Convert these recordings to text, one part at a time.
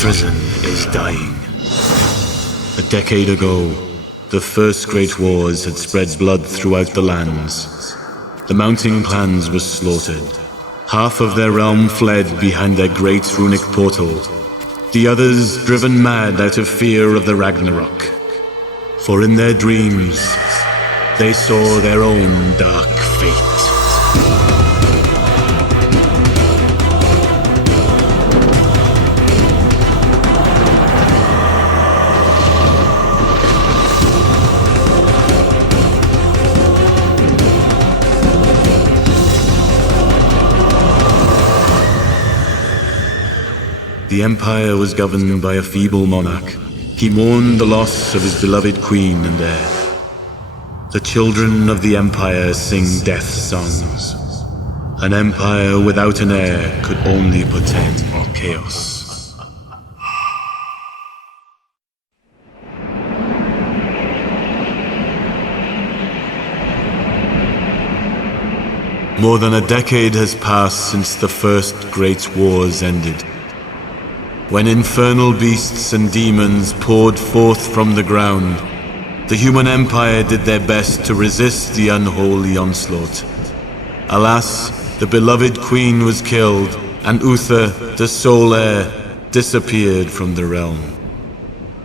Bethrezen is dying. A decade ago, the first great wars had spread blood throughout the lands. The mountain clans were slaughtered. Half of their realm fled behind their great runic portal. The others driven mad out of fear of the Ragnarok. For in their dreams, they saw their own dark fate. The Empire was governed by a feeble monarch. He mourned the loss of his beloved queen and heir. The children of the Empire sing death songs. An empire without an heir could only portend more chaos. More than a decade has passed since the first great wars ended. When infernal beasts and demons poured forth from the ground, the human empire did their best to resist the unholy onslaught. Alas, the beloved queen was killed, and Uther, the sole heir, disappeared from the realm.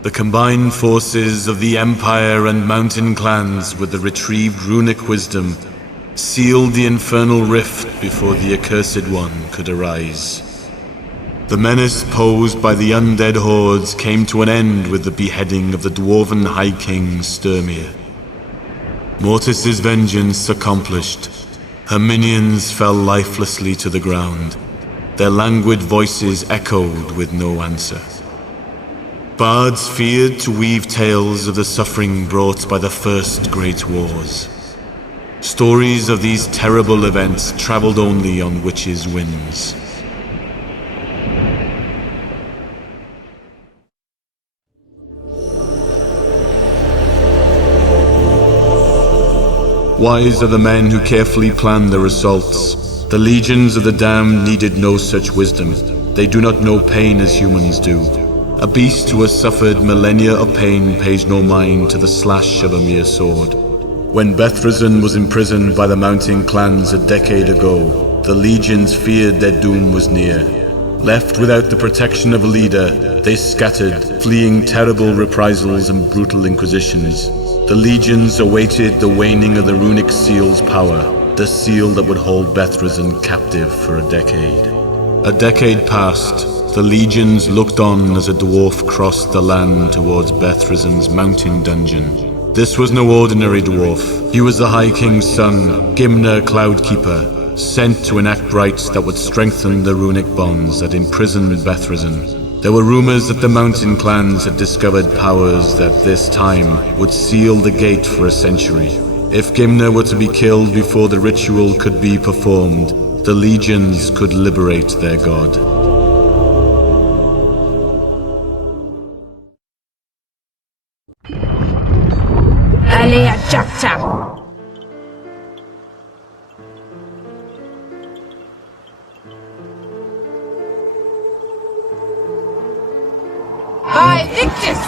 The combined forces of the empire and mountain clans with the retrieved runic wisdom sealed the infernal rift before the accursed one could arise. The menace posed by the Undead Hordes came to an end with the beheading of the dwarven High King Sturmir. Mortis's vengeance accomplished, her minions fell lifelessly to the ground. Their languid voices echoed with no answer. Bards feared to weave tales of the suffering brought by the first great wars. Stories of these terrible events traveled only on witches' winds. Wise are the men who carefully plan their assaults. The legions of the damned needed no such wisdom. They do not know pain as humans do. A beast who has suffered millennia of pain pays no mind to the slash of a mere sword. When Bethrezen was imprisoned by the mountain clans a decade ago, the legions feared their doom was near. Left without the protection of a leader, they scattered, fleeing terrible reprisals and brutal inquisitions. The legions awaited the waning of the runic seal's power, the seal that would hold Bethrezen captive for a decade. A decade passed. The legions looked on as a dwarf crossed the land towards Bethrezen's mountain dungeon. This was no ordinary dwarf. He was the High King's son, Gimner Cloudkeeper, sent to enact rites that would strengthen the runic bonds that imprisoned Bethrezen. There were rumors that the mountain clans had discovered powers that this time would seal the gate for a century. If Gimner were to be killed before the ritual could be performed, the legions could liberate their god. Allez à Chap-Chap! Hi, Victus!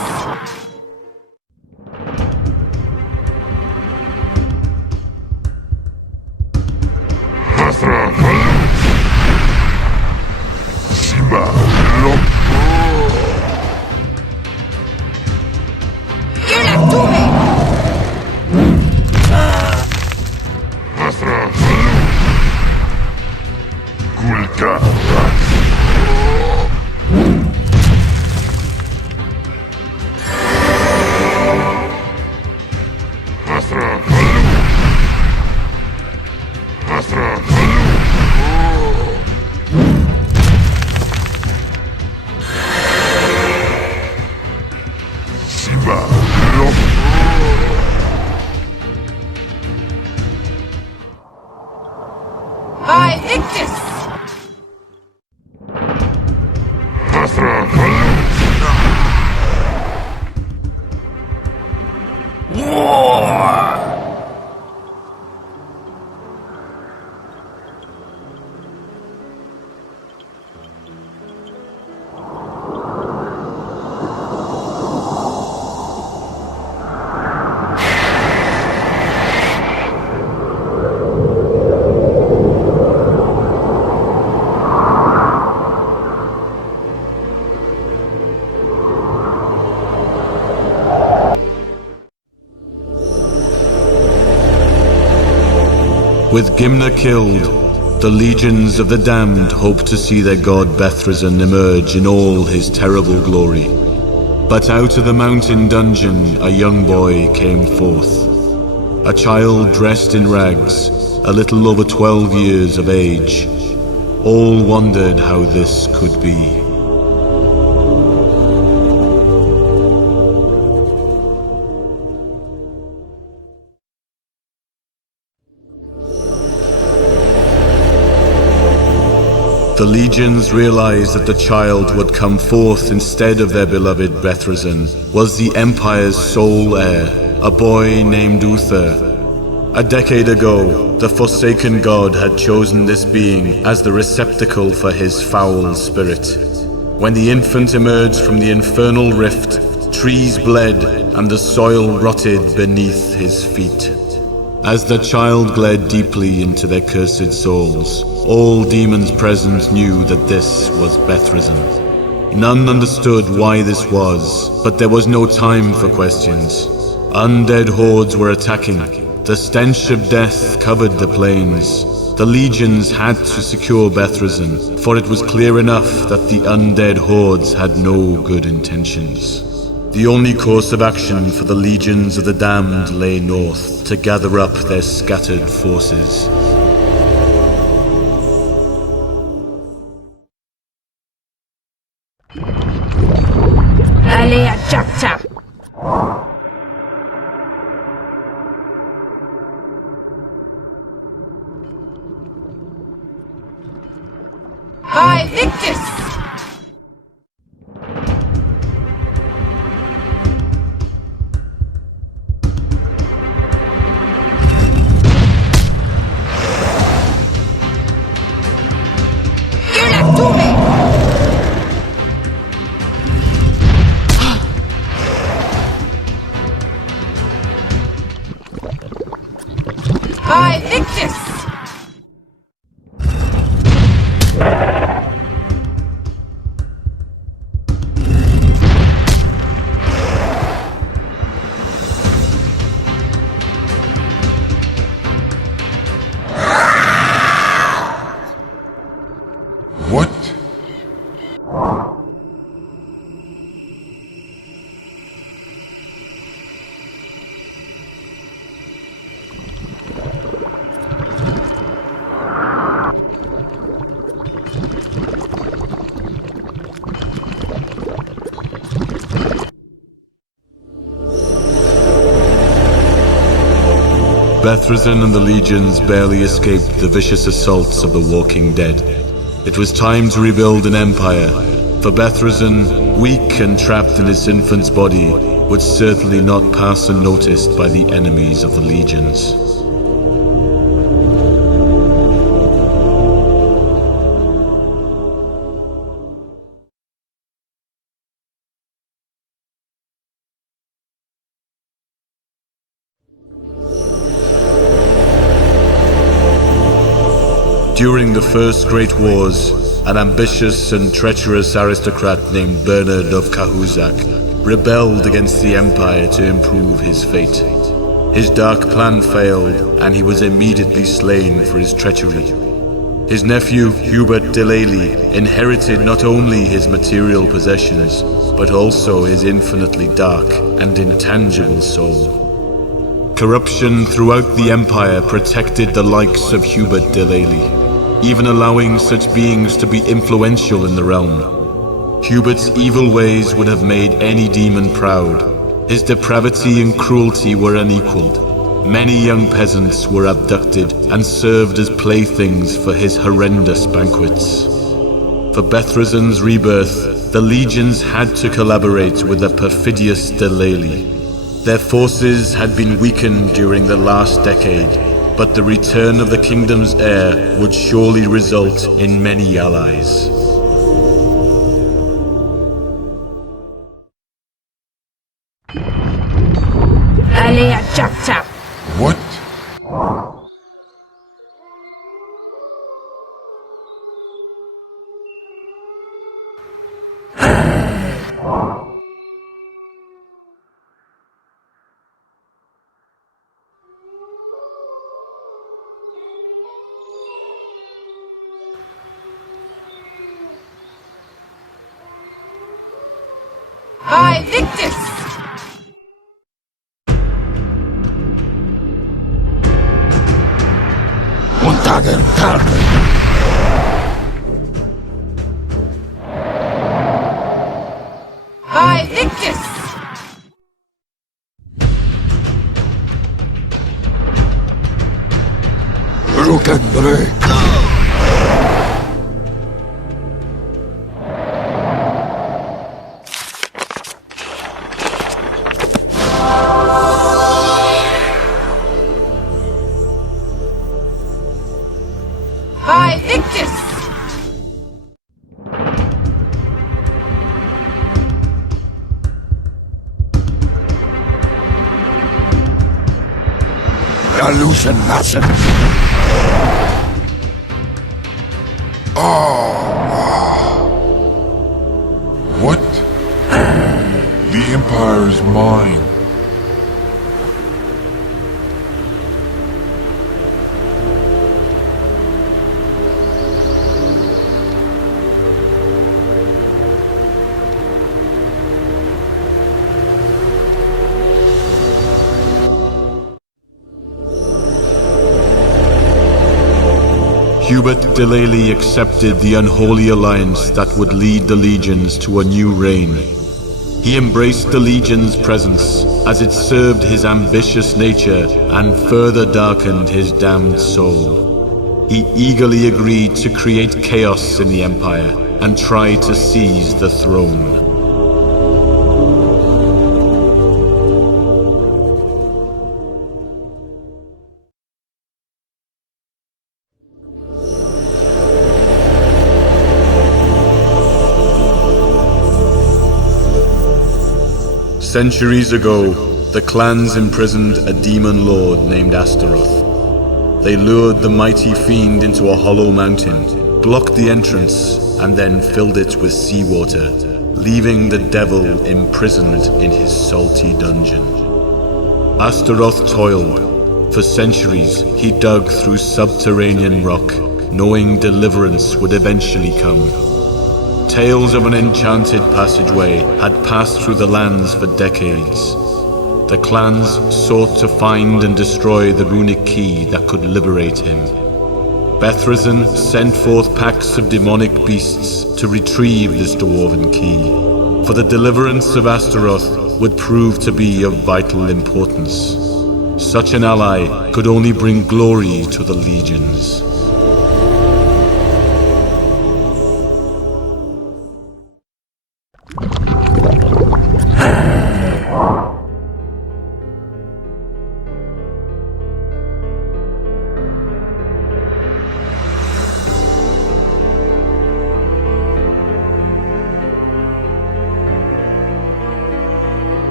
Hi, Victus! With Gimna killed, the legions of the damned hope to see their god Bethrezen emerge in all his terrible glory. But out of the mountain dungeon a young boy came forth. A child dressed in rags, a little over 12 years of age. All wondered how this could be. The legions realized that the child who had come forth instead of their beloved Bethrezen was the Empire's sole heir, a boy named Uther. A decade ago, the Forsaken God had chosen this being as the receptacle for his foul spirit. When the infant emerged from the infernal rift, trees bled and the soil rotted beneath his feet. As the child gled deeply into their cursed souls, all demons present knew that this was Bethrezen. None understood why this was, but there was no time for questions. Undead hordes were attacking. The stench of death covered the plains. The legions had to secure Bethrezen, for it was clear enough that the undead hordes had no good intentions. The only course of action for the legions of the damned lay north, to gather up their scattered forces. Alea Jacta! Hi Victus! Hi Victus! What? Bethrezen and the legions barely escaped the vicious assaults of the walking dead. It was time to rebuild an empire, for Bethrezen, weak and trapped in its infant's body, would certainly not pass unnoticed by the enemies of the legions. During the First Great Wars, an ambitious and treacherous aristocrat named Bernard of Cahuzak rebelled against the Empire to improve his fate. His dark plan failed, and he was immediately slain for his treachery. His nephew, Hubert de Lely, inherited not only his material possessions, but also his infinitely dark and intangible soul. Corruption throughout the Empire protected the likes of Hubert de Lely, even allowing such beings to be influential in the realm. Hubert's evil ways would have made any demon proud. His depravity and cruelty were unequaled. Many young peasants were abducted and served as playthings for his horrendous banquets. For Bethrezen's rebirth, the legions had to collaborate with the perfidious de Lely. Their forces had been weakened during the last decade, but the return of the kingdom's heir would surely result in many allies. Alea Jacta! What? Hi Victus! Hi Victus! Hi Victus! Illusion lesson. What? The Empire is mine. Hubert Delaley accepted the unholy alliance that would lead the legions to a new reign. He embraced the legion's presence as it served his ambitious nature and further darkened his damned soul. He eagerly agreed to create chaos in the Empire and try to seize the throne. Centuries ago, the clans imprisoned a demon lord named Astaroth. They lured the mighty fiend into a hollow mountain, blocked the entrance, and then filled it with seawater, leaving the devil imprisoned in his salty dungeon. Astaroth toiled. For centuries, he dug through subterranean rock, knowing deliverance would eventually come. Tales of an enchanted passageway had passed through the lands for decades. The clans sought to find and destroy the runic key that could liberate him. Bethrezen sent forth packs of demonic beasts to retrieve this dwarven key, for the deliverance of Astaroth would prove to be of vital importance. Such an ally could only bring glory to the legions.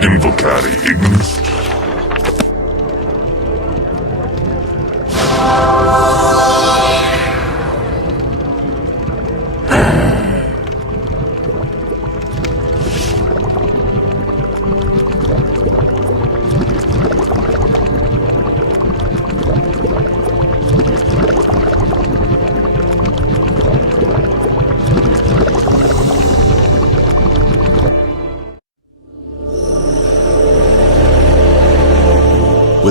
Invocare ignis.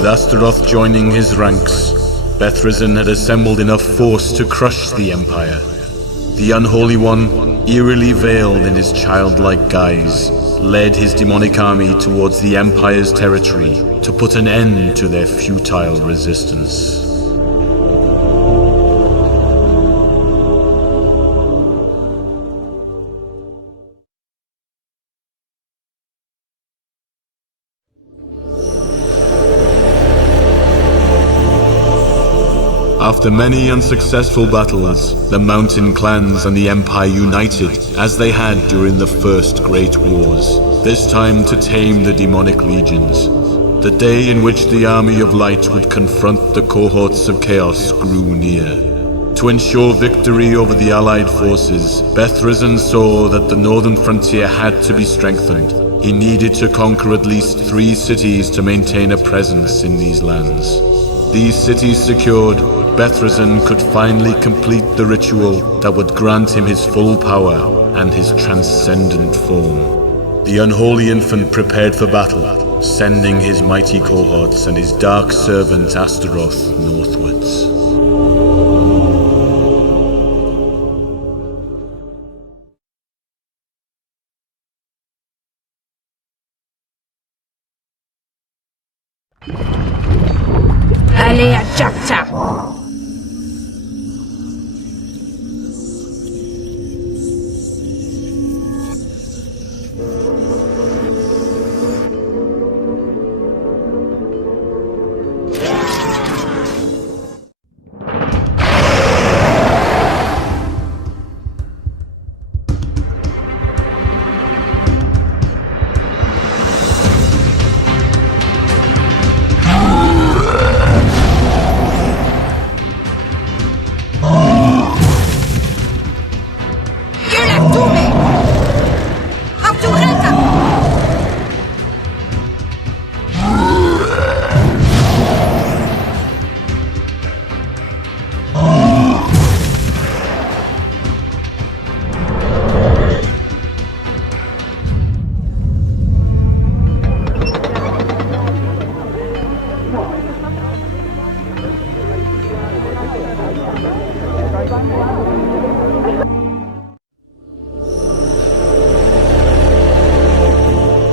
Astaroth joining his ranks, Bethrezen had assembled enough force to crush the Empire. The Unholy One, eerily veiled in his childlike guise, led his demonic army towards the Empire's territory to put an end to their futile resistance. After many unsuccessful battles, the mountain clans and the Empire united, as they had during the First Great Wars, this time to tame the demonic legions. The day in which the army of light would confront the cohorts of chaos grew near. To ensure victory over the allied forces, Bethrezen saw that the northern frontier had to be strengthened. He needed to conquer at least 3 cities to maintain a presence in these lands. These cities secured, Bethrezen could finally complete the ritual that would grant him his full power and his transcendent form. The unholy infant prepared for battle, sending his mighty cohorts and his dark servant Astaroth northwards. Allez à Chapta!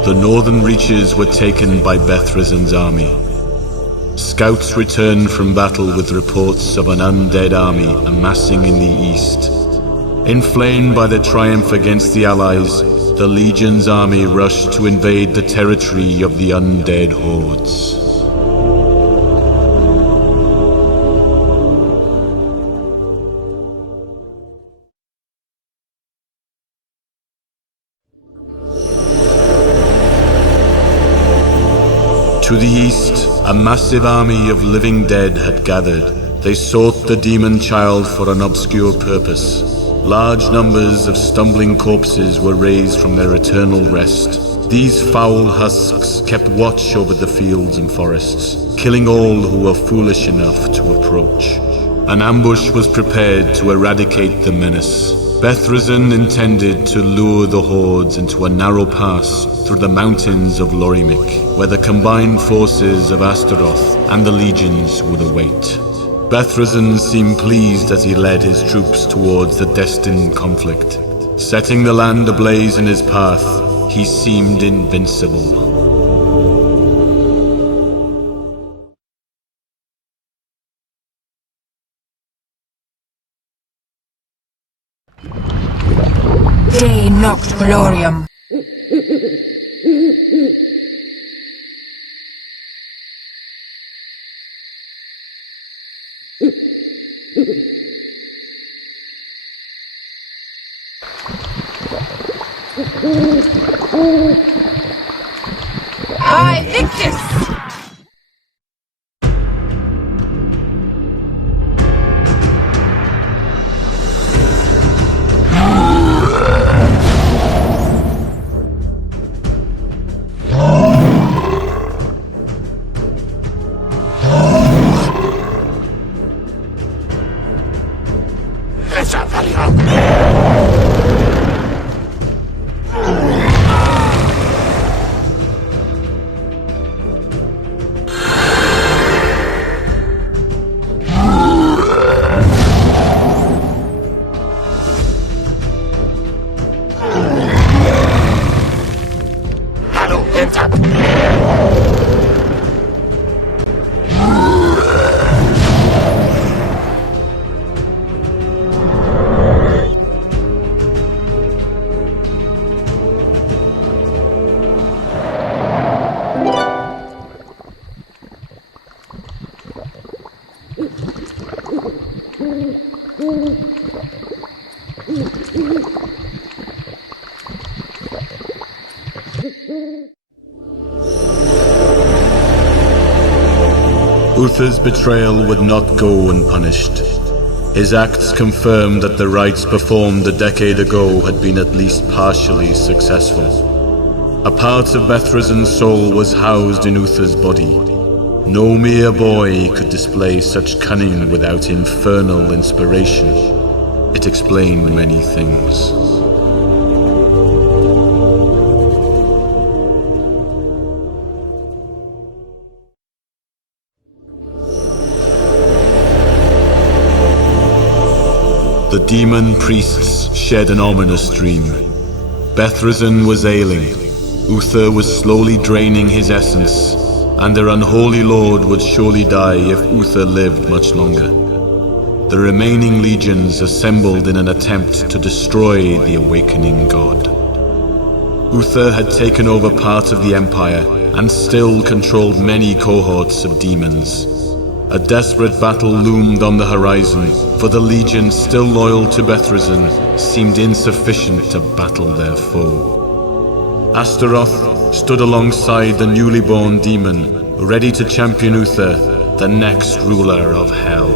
The northern reaches were taken by Bethrezen's army. Scouts returned from battle with reports of an undead army amassing in the east. Inflamed by the triumph against the Allies, the Legion's army rushed to invade the territory of the Undead Hordes. To the east, a massive army of living dead had gathered. They sought the demon child for an obscure purpose. Large numbers of stumbling corpses were raised from their eternal rest. These foul husks kept watch over the fields and forests, killing all who were foolish enough to approach. An ambush was prepared to eradicate the menace. Bethrezen intended to lure the hordes into a narrow pass through the mountains of Lorimic, where the combined forces of Astaroth and the legions would await. Bethrezen seemed pleased as he led his troops towards the destined conflict. Setting the land ablaze in his path, he seemed invincible. De noct gloriam. Hi, Victus! Uther's betrayal would not go unpunished. His acts confirmed that the rites performed a decade ago had been at least partially successful. A part of Bethrezen's soul was housed in Uther's body. No mere boy could display such cunning without infernal inspiration. It explained many things. The demon priests shed an ominous dream. Bethrezen was ailing. Uther was slowly draining his essence, and their unholy lord would surely die if Uther lived much longer. The remaining legions assembled in an attempt to destroy the awakening god. Uther had taken over part of the empire and still controlled many cohorts of demons. A desperate battle loomed on the horizon, for the legions still loyal to Bethrezen seemed insufficient to battle their foe. Astaroth stood alongside the newly born demon, ready to champion Uther, the next ruler of Hell.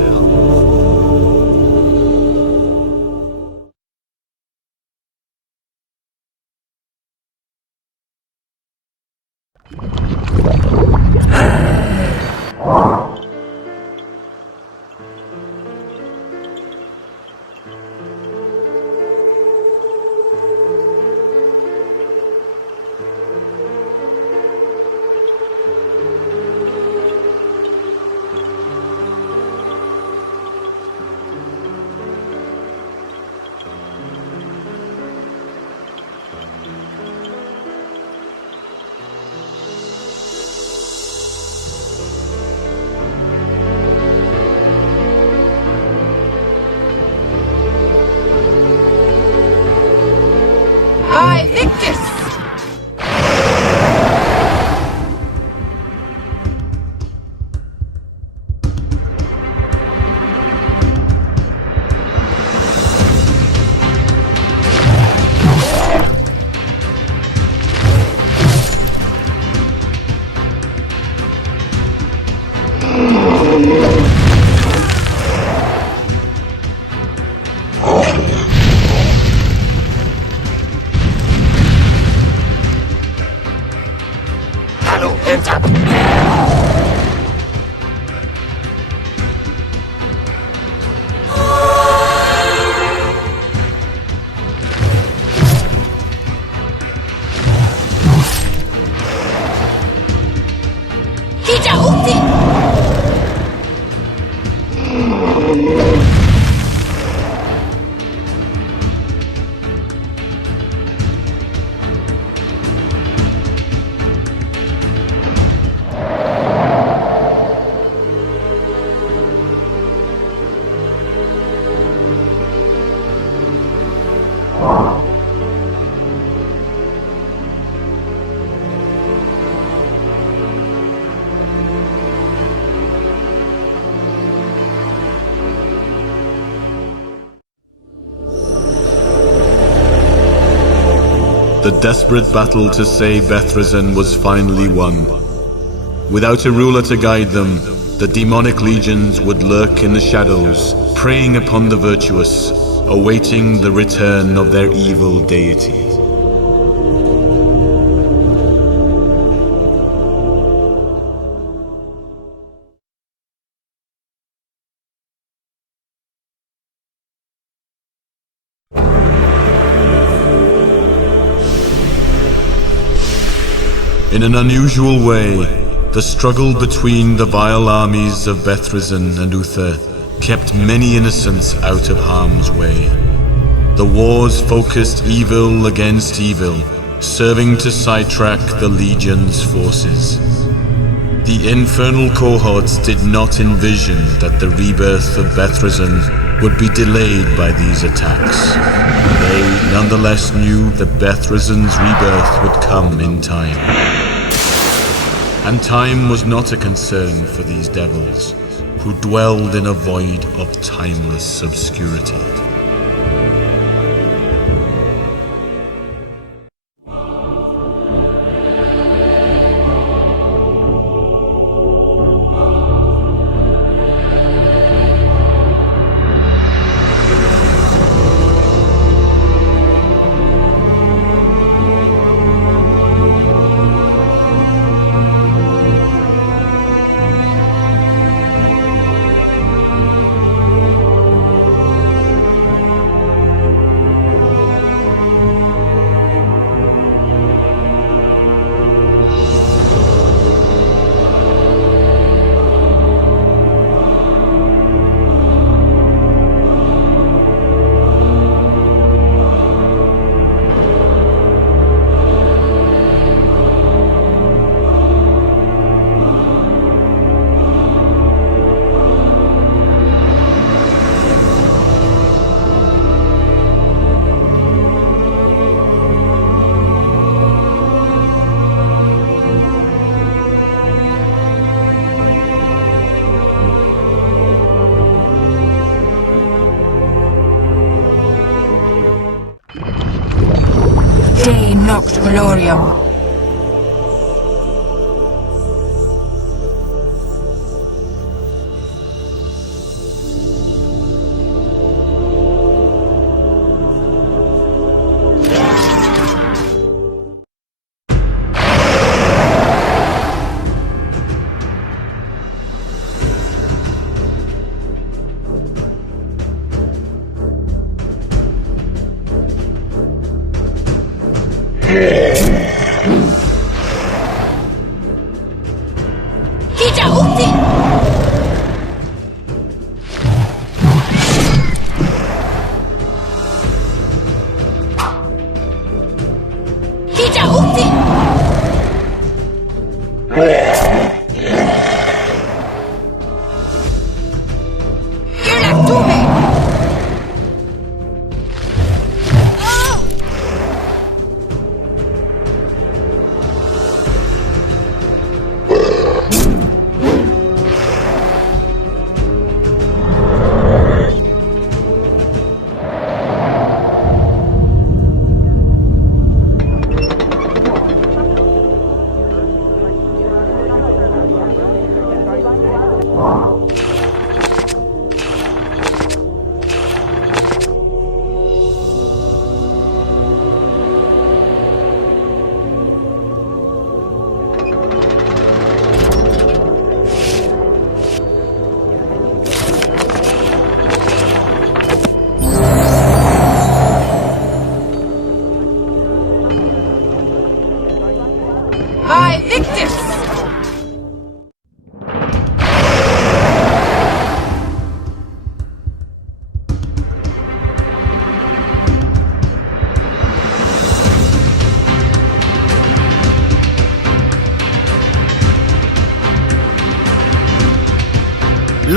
The desperate battle to save Bethrezen was finally won. Without a ruler to guide them, the demonic legions would lurk in the shadows, preying upon the virtuous, awaiting the return of their evil deity. In an unusual way, the struggle between the vile armies of Bethrezen and Uther kept many innocents out of harm's way. The wars focused evil against evil, serving to sidetrack the Legion's forces. The infernal cohorts did not envision that the rebirth of Bethrezen would be delayed by these attacks. They nonetheless knew that Bethrezen's rebirth would come in time. And time was not a concern for these devils. who dwelled in a void of timeless obscurity. De Noct Gloriam.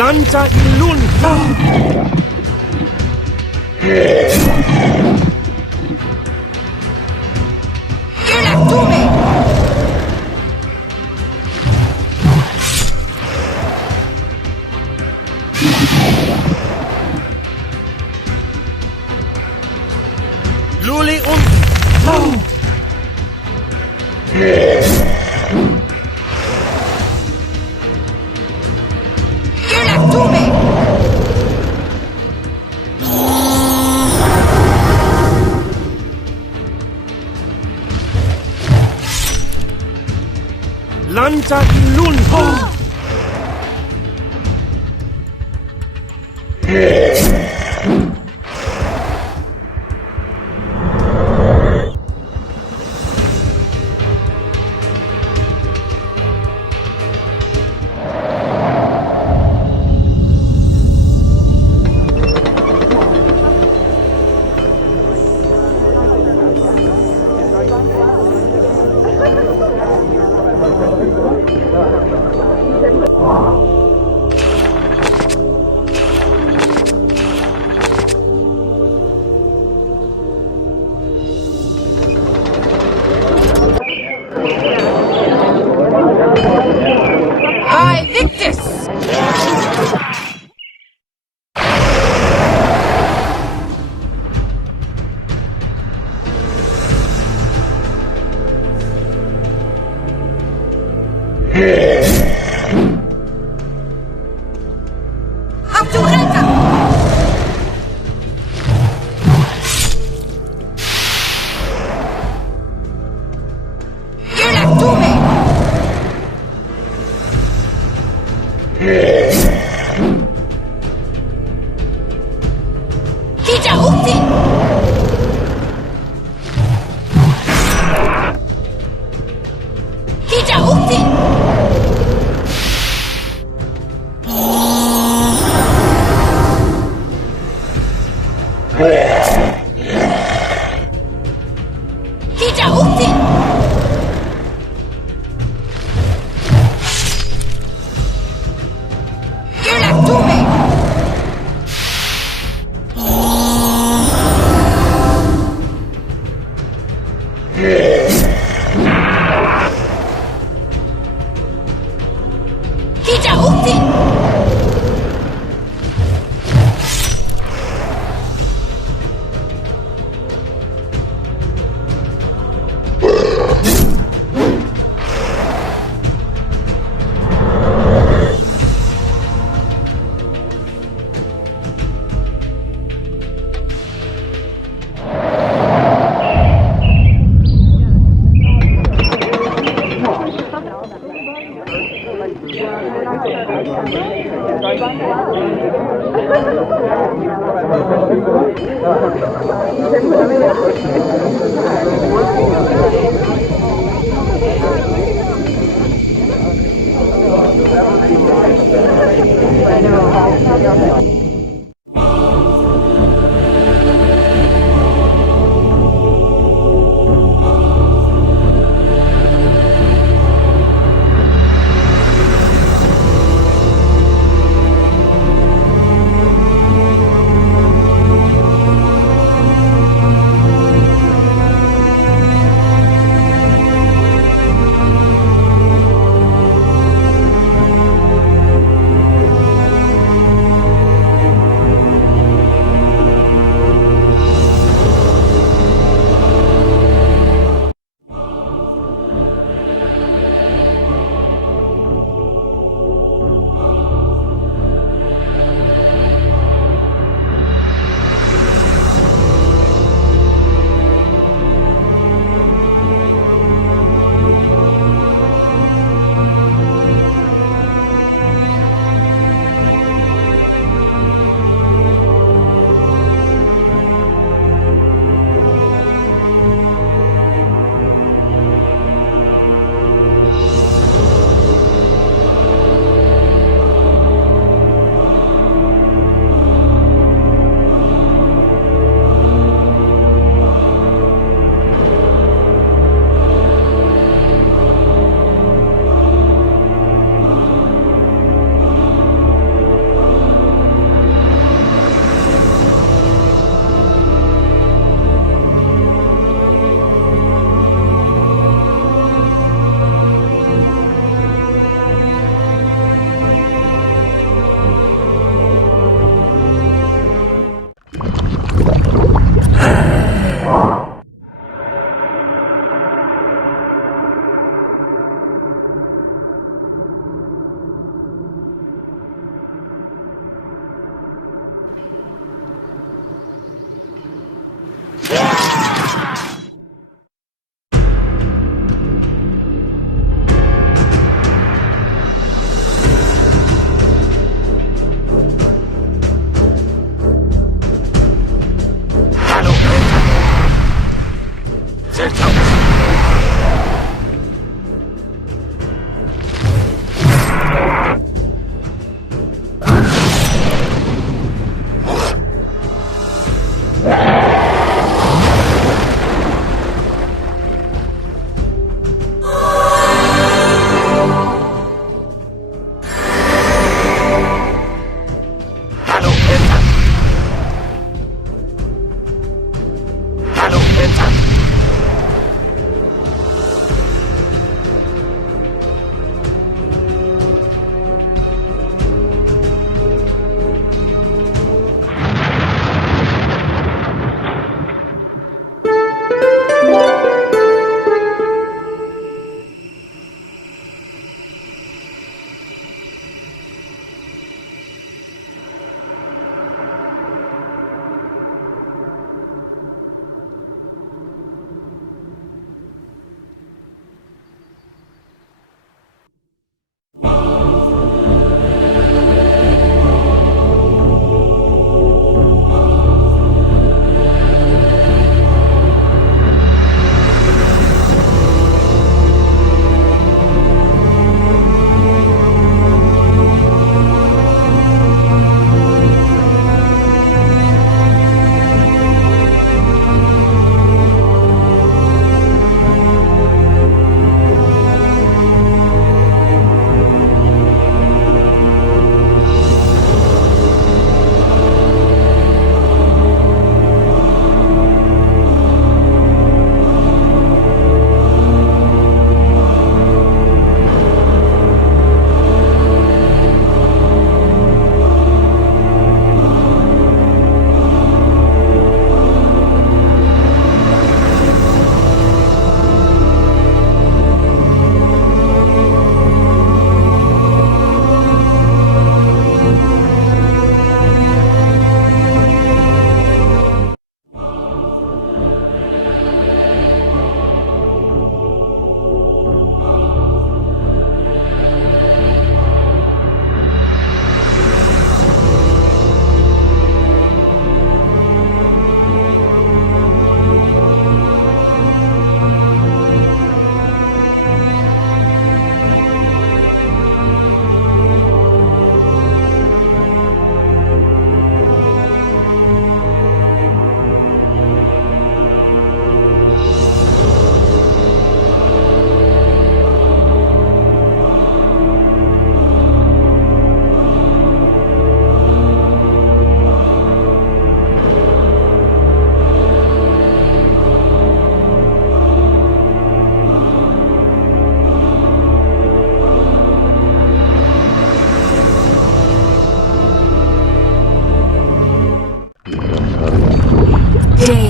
Lanta ilun. Luli und Lanta ilun. Hija Uti! Irlaktume! Hija Uti!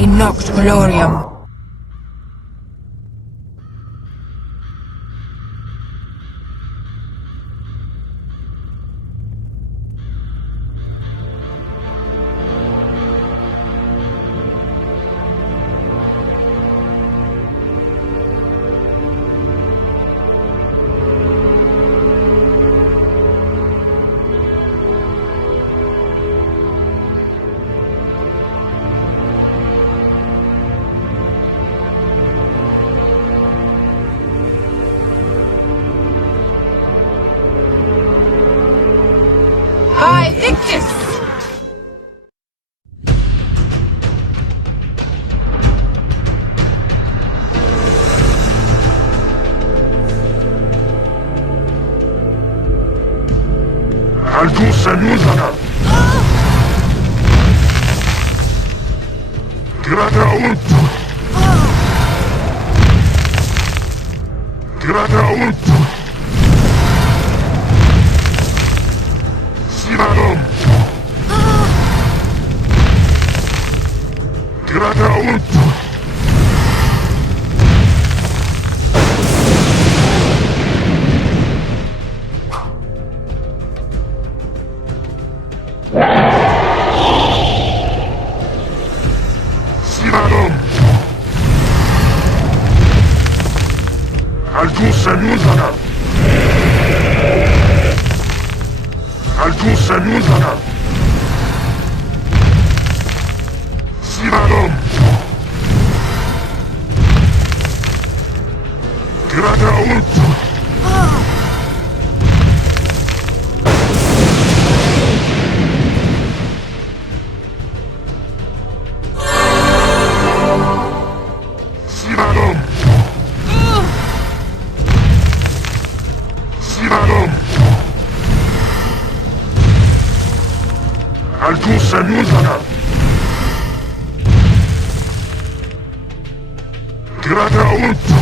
Te nox gloriam. Hi, Victus! Algo sanuzana. Grata ut. Grata ut. Siradom. Grata ut. Siradom. Algo sanuzana. Algo sanuzana. Siradom. Grata ut. Siradom. Siradom. Algo sanuzana. Grata ut.